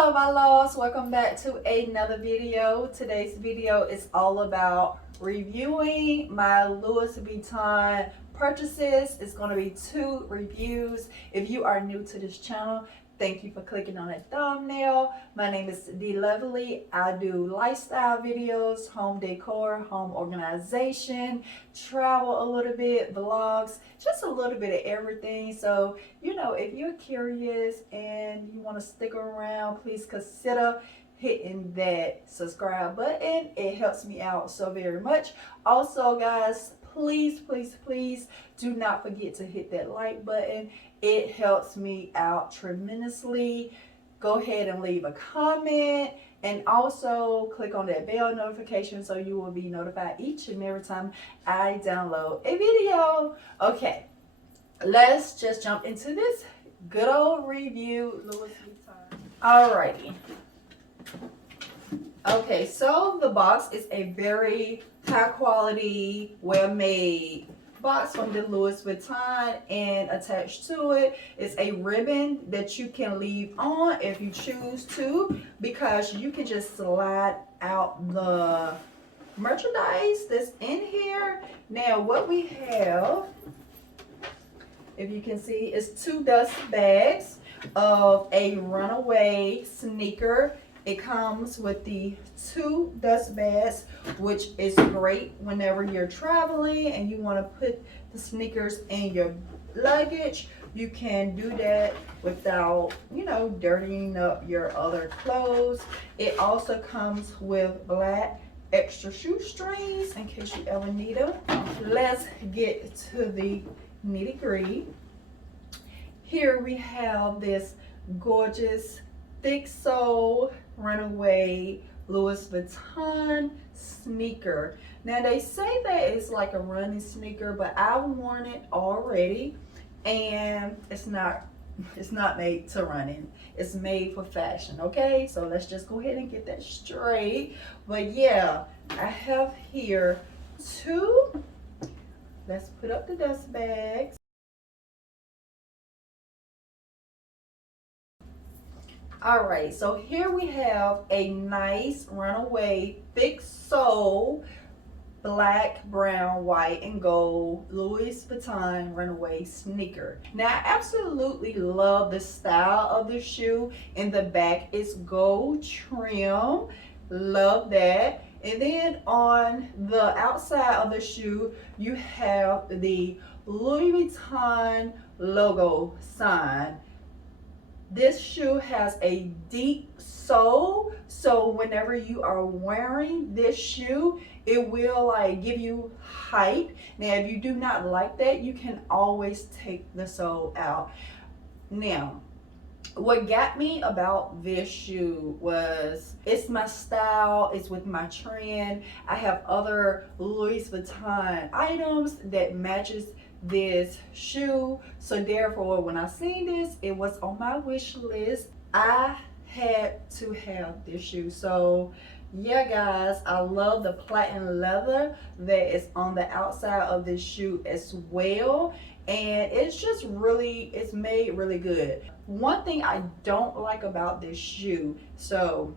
Hello my loves, welcome back to another video. Today's video is all about reviewing my Louis Vuitton purchases. It's going to be 2 reviews. If you are new to this channel, thank you for clicking on that thumbnail. My name is Dluvly. I do lifestyle videos, home decor, home organization, travel a little bit, vlogs, just a little bit of everything. So, you know, if you're curious and you want to stick around, please consider hitting that subscribe button. It helps me out so very much. Also, guys, please do not forget to hit that like button. It helps me out tremendously. Go ahead and leave a comment, and also click on that bell notification so you will be notified each and every time I download a video. Okay, let's just jump into this good old review, Louis Vuitton. Alrighty. Okay, so the box is a very high quality, well made box from the Louis Vuitton, and attached to it is a ribbon that you can leave on if you choose to, because you can just slide out the merchandise that's in here. Now what we have, if you can see, is 2 dust bags of a Runaway sneaker. It comes with the 2 dust bags, which is great whenever you're traveling and you want to put the sneakers in your luggage. You can do that without, you know, dirtying up your other clothes. It also comes with black extra shoestrings in case you ever need them. Let's get to the nitty-gritty. Here we have this gorgeous thick sole Runaway Louis Vuitton sneaker. Now they say that it's like a running sneaker, but I've worn it already, and it's not made to run in. It's made for fashion. Okay, so let's just go ahead and get that straight. But yeah, I have here 2. Let's put up the dust bags. Alright, so here we have a nice Runaway thick sole, black, brown, white, and gold Louis Vuitton Runaway sneaker. Now I absolutely love the style of the shoe. In the back it's gold trim, love that. And then on the outside of the shoe you have the Louis Vuitton logo sign. This shoe has a deep sole, so whenever you are wearing this shoe, it will like give you height. Now if you do not like that, you can always take the sole out. Now what got me about this shoe was it's my style, it's with my trend. I have other Louis Vuitton items that matches this shoe, so therefore when I seen this, it was on my wish list. I had to have this shoe. So yeah guys, I love the platinum leather that is on the outside of this shoe as well, and it's just really, it's made really good. One thing I don't like about this shoe, so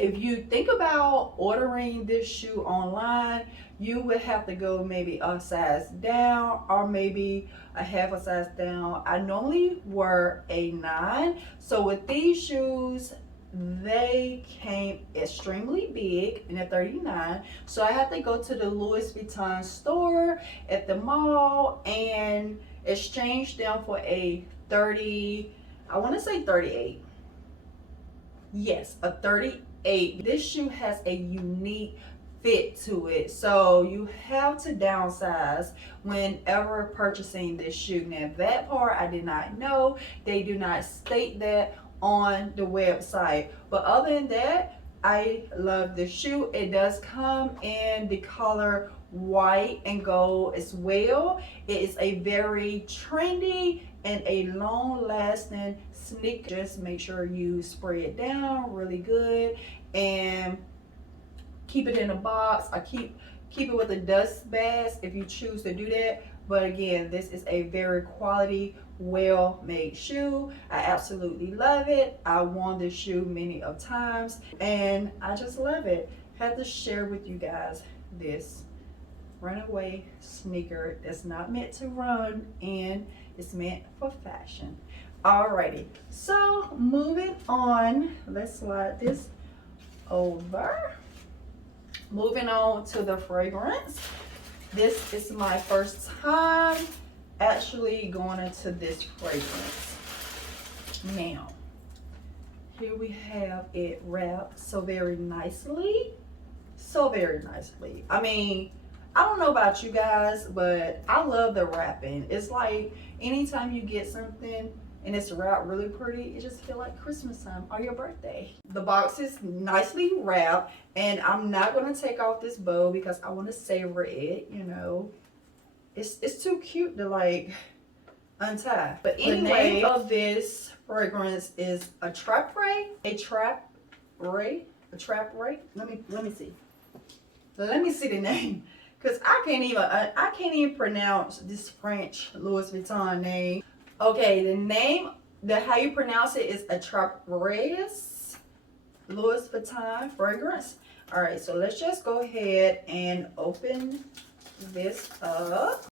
if you think about ordering this shoe online, you would have to go maybe a size down or maybe a half a size down. I normally wear a 9, so with these shoes they came extremely big in a 39, so I had to go to the Louis Vuitton store at the mall and exchange them for a 30, I want to say 38. Yes, a 38. This shoe has a unique fit to it, so you have to downsize whenever purchasing this shoe. Now that part I did not know. They do not state that on the website, but other than that, I love the shoe. It does come in the color white and gold as well. It is a very trendy and a long-lasting sneaker. Just make sure you spray it down really good and keep it in a box. I keep it with the dust bags if you choose to do that. But again, this is a very quality, well-made shoe. I absolutely love it. I worn this shoe many of times and I just love it. Had to share with you guys this Runaway sneaker that's not meant to run and it's meant for fashion. Alrighty, so moving on, let's slide this over. Moving on to the fragrance. This is my first time actually going into this fragrance. Now, here we have it wrapped so very nicely. So very nicely. I mean, I don't know about you guys, but I love the wrapping. It's like anytime you get something and it's wrapped really pretty, it just feels like Christmas time or your birthday. The box is nicely wrapped and I'm not going to take off this bow because I want to savor it, you know. It's too cute to like untie. But anyway, the name of this fragrance is Attrape-Reves. Attrape-Reves. Let me see. Let me see the name. Cause I can't even pronounce this French Louis Vuitton name. Okay, the name, how you pronounce it is Attrape-Reves Louis Vuitton fragrance. All right, so let's just go ahead and open this up.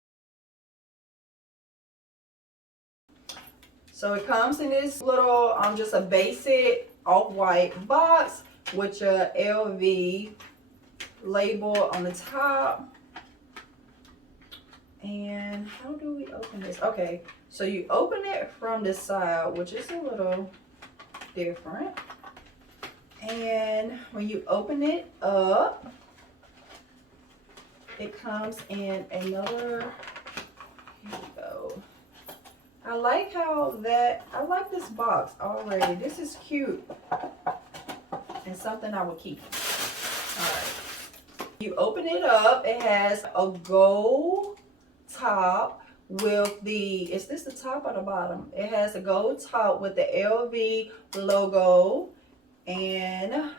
So it comes in this little, just a basic off-white box with your LV label on the top. And how do we open this? Okay, so you open it from the side, which is a little different. And when you open it up, it comes in another, here we go. I like this box already. This is cute and something I will keep. All right. You open it up, it has a gold top with the, is this the top or the bottom? It has a gold top with the LV logo. And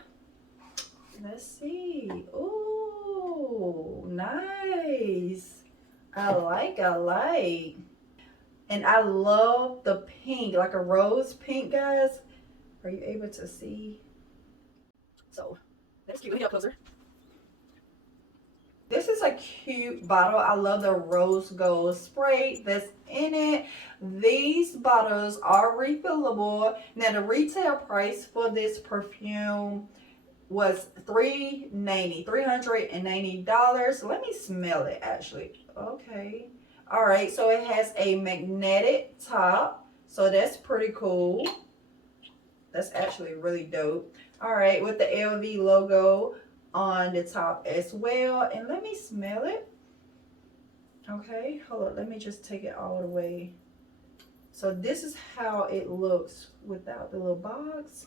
let's see. Ooh, nice. I like. And I love the pink, like a rose pink, guys. Are you able to see? So that's cute. Let me get closer. This is a cute bottle. I love the rose gold spray that's in it. These bottles are refillable. Now the retail price for this perfume was $390. Let me smell it actually. Okay. All right, so it has a magnetic top. So that's pretty cool. That's actually really dope. All right, with the LV logo on the top as well. And let me smell it. Okay, hold on. Let me just take it all the way. So this is how it looks without the little box.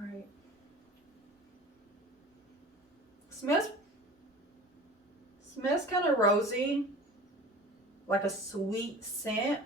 All right. Smells kind of rosy, like a sweet scent.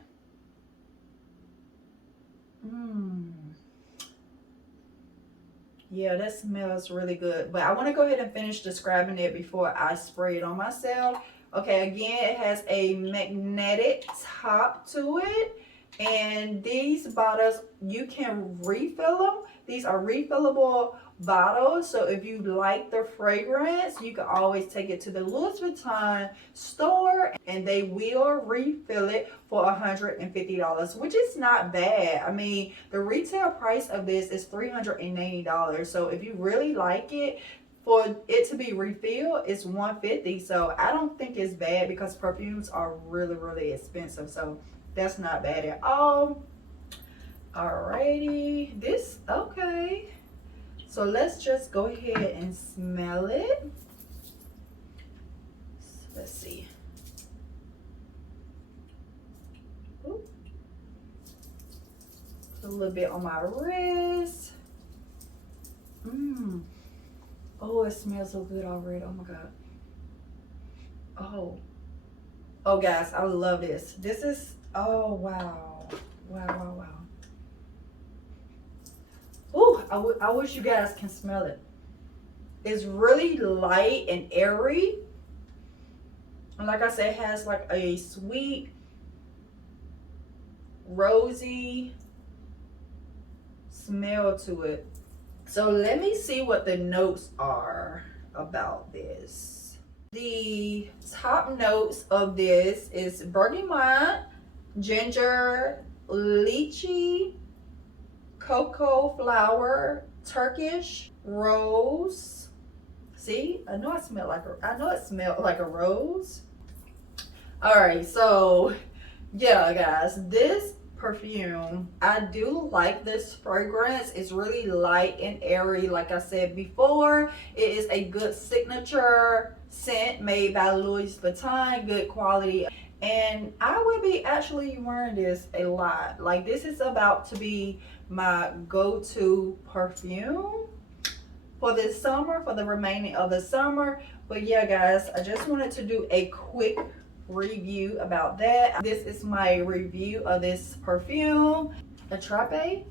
Yeah, that smells really good. But I want to go ahead and finish describing it before I spray it on myself. Okay, again, it has a magnetic top to it. And these bottles, you can refill them. These are refillable bottles. So if you like the fragrance, you can always take it to the Louis Vuitton store and they will refill it for $150, which is not bad. I mean, the retail price of this is $380. So if you really like it, for it to be refilled, it's $150. So I don't think it's bad because perfumes are really, really expensive. So that's not bad at all. Alrighty, this, okay. So let's just go ahead and smell it. So let's see. Ooh. Put a little bit on my wrist. Oh, it smells so good already. Oh my God. Oh guys, I love this. This is, oh wow. Wow. Ooh, I wish you guys can smell it. It's really light and airy. And like I said, it has like a sweet rosy smell to it. So let me see what the notes are about this. The top notes of this is bergamot, ginger, lychee, cocoa flower, Turkish rose. See, I know it smelled like a rose. All right, so yeah, guys, this perfume, I do like this fragrance. It's really light and airy. Like I said before, it is a good signature scent made by Louis Vuitton, good quality. And I will be actually wearing this a lot. Like, this is about to be my go-to perfume for this summer, for the remaining of the summer. But yeah, guys, I just wanted to do a quick review about that. This is my review of this perfume. Attrape,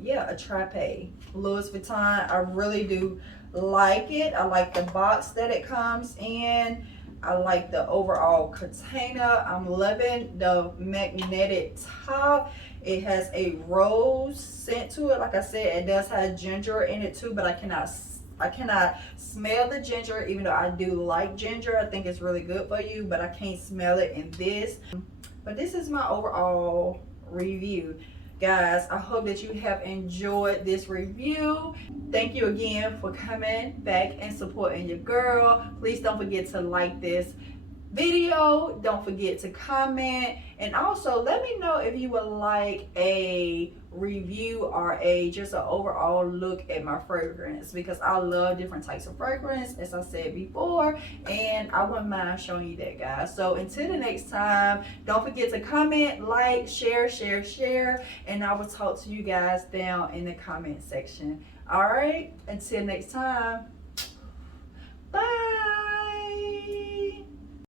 yeah, Attrape, Louis Vuitton. I really do like it. I like the box that it comes in. I like the overall container. I'm loving the magnetic top. It has a rose scent to it. Like I said, it does have ginger in it too, but I cannot smell the ginger, even though I do like ginger. I think it's really good for you, but I can't smell it in this. But this is my overall review. Guys, I hope that you have enjoyed this review. Thank you again for coming back and supporting your girl. Please don't forget to like this video. Don't forget to comment, and also let me know if you would like a review or just an overall look at my fragrance, because I love different types of fragrance, as I said before, and I wouldn't mind showing you that, guys. So until the next time, don't forget to comment, like, share, and I will talk to you guys down in the comment section. All right, until next time.